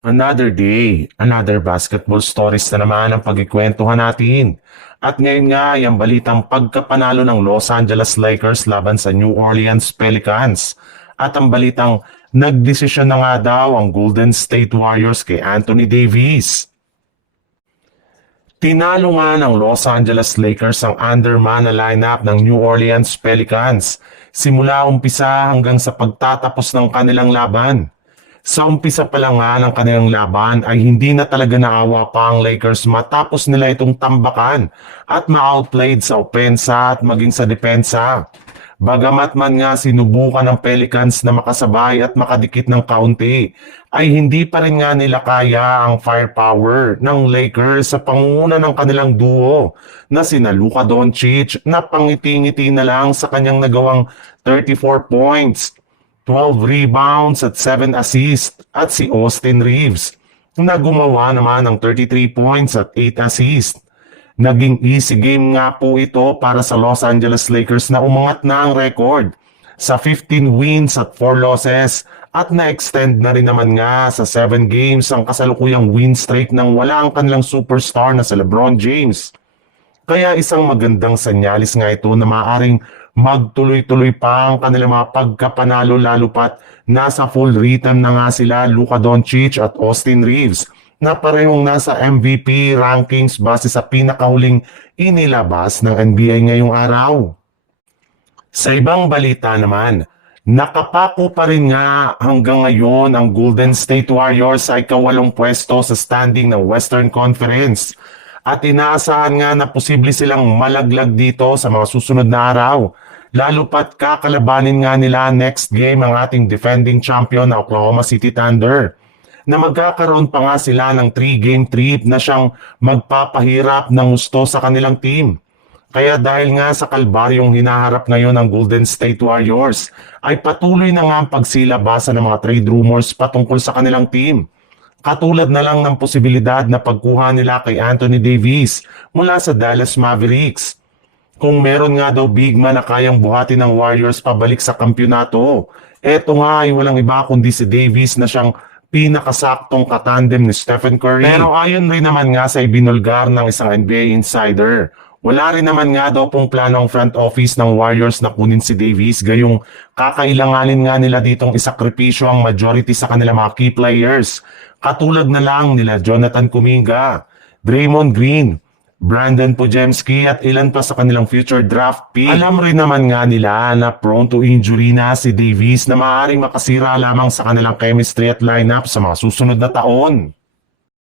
Another day, another basketball stories na naman ang pagkikwentuhan natin. At ngayon nga, yung balitang pagkapanalo ng Los Angeles Lakers laban sa New Orleans Pelicans. At ang balitang nagdesisyon na nga daw ang Golden State Warriors kay Anthony Davis. Tinalo nga ng Los Angeles Lakers ang underman na lineup ng New Orleans Pelicans simula umpisa hanggang sa pagtatapos ng kanilang laban. Sa umpisa pa lang nga ng kanilang laban ay hindi na talaga naawa pa ang Lakers matapos nila itong tambakan at ma-outplayed sa opensa at maging sa depensa. Bagamat man nga sinubukan ng Pelicans na makasabay at makadikit ng kaunti, ay hindi pa rin nga nila kaya ang firepower ng Lakers sa pangunguna ng kanilang duo na sina Luka Doncic na pangiti-ngiti na lang sa kanyang nagawang 34 points. 12 rebounds at 7 assists at si Austin Reeves na gumawa naman ng 33 points at 8 assists. Naging easy game nga po ito para sa Los Angeles Lakers na umangat na ang record sa 15 wins at 4 losses at na-extend na rin naman nga sa 7 games ang kasalukuyang win streak nang wala ang kanilang superstar na si LeBron James. Kaya isang magandang senyalis nga ito na maaaring magtuloy-tuloy pa ang kanilang mga pagkapanalo lalo pat nasa full rhythm na nga sila Luka Doncic at Austin Reeves na parehong nasa MVP rankings base sa pinakahuling inilabas ng NBA ngayong araw. Sa ibang balita naman, nakapako pa rin nga hanggang ngayon ang Golden State Warriors sa ika-8 pwesto sa standing ng Western Conference. At inaasahan nga na posible silang malaglag dito sa mga susunod na araw. Lalo pat kakalabanin nga nila next game ang ating defending champion na Oklahoma City Thunder. Na magkakaroon pa nga sila ng 3-game trip na siyang magpapahirap ng gusto sa kanilang team. Kaya dahil nga sa kalbaryong hinaharap ngayon ng Golden State Warriors, ay patuloy na nga ang pagsilabasa ng mga trade rumors patungkol sa kanilang team. Katulad na lang ng posibilidad na pagkuha nila kay Anthony Davis mula sa Dallas Mavericks. Kung meron nga daw big man na kayang buhatin ng Warriors pabalik sa kampyonato, eto nga ay walang iba kundi si Davis na siyang pinakasaktong katandem ni Stephen Curry. Pero ayon rin naman nga sa ibinulgar ng isang NBA insider, wala rin naman nga daw pong plano ang front office ng Warriors na kunin si Davis gayong kakailanganin nga nila ditong isakripisyo ang majority sa kanilang mga key players. Katulad na lang nila Jonathan Kuminga, Draymond Green, Brandon Podziemski at ilan pa sa kanilang future draft pick. Alam rin naman nga nila na prone to injury na si Davis na maaaring makasira lamang sa kanilang chemistry at lineup sa mga susunod na taon.